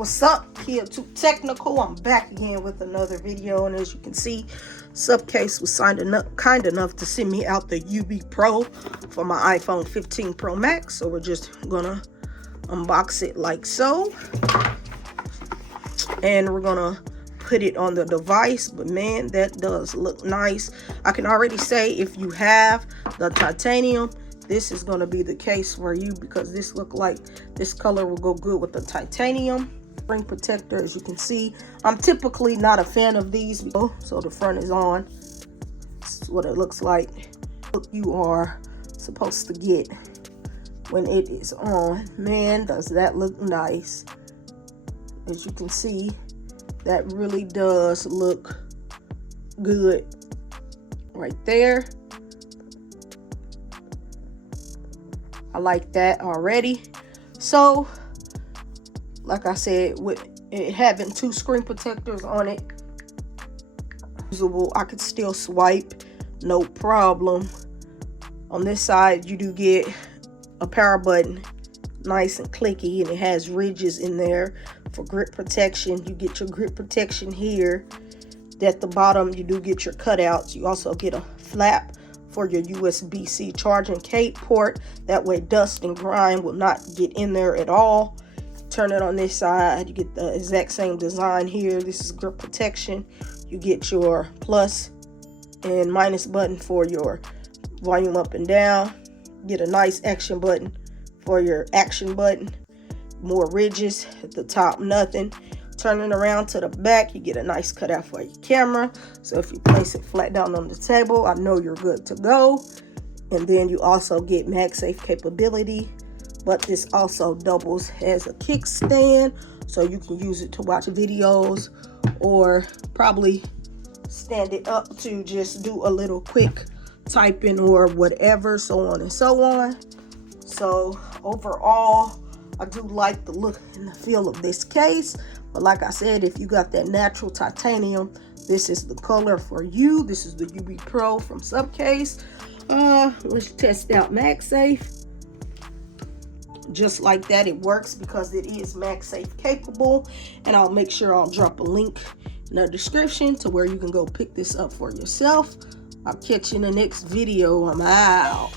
What's up? Kia Too Technical. I'm back again with another video, and as you can see, Supcase was kind enough to send me out the UB Pro for my iPhone 15 Pro Max. So we're just gonna unbox it like so, and we're gonna put it on the device. But man, that does look nice. I can already say if you have the titanium, this is going to be the case for you, because this look like this color will go good with the titanium. Screen protector, as you can see, I'm typically not a fan of these. So the front is on. This is what it looks like. Look, you are supposed to get when it is on. Man, does that look nice. As you can see, that really does look good right there. I like that already. So like I said, with it having two screen protectors on it, usable, I could still swipe no problem. On this side, you do get a power button, nice and clicky, and it has ridges in there for grip protection. You get your grip protection here. At the bottom, you do get your cutouts. You also get a flap for your USB-C charging cable port. That way dust and grime will not get in there at all. Turn it on this side, you get the exact same design here. This is grip protection. You get your plus and minus button for your volume up and down. Get a nice action button for your action button. More ridges at the top, nothing. Turning around to the back, you get a nice cutout for your camera. So if you place it flat down on the table, I know you're good to go. And then you also get MagSafe capability, but this also doubles as a kickstand, so you can use it to watch videos or probably stand it up to just do a little quick typing or whatever, so on and so on. So overall, I do like the look and the feel of this case. But like I said, if you got that natural titanium, this is the color for you. This is the UB Pro from Supcase. Let's test out MagSafe. Just like that, it works because it is MagSafe capable. And I'll make sure I'll drop a link in the description to where you can go pick this up for yourself. I'll catch you in the next video. I'm out.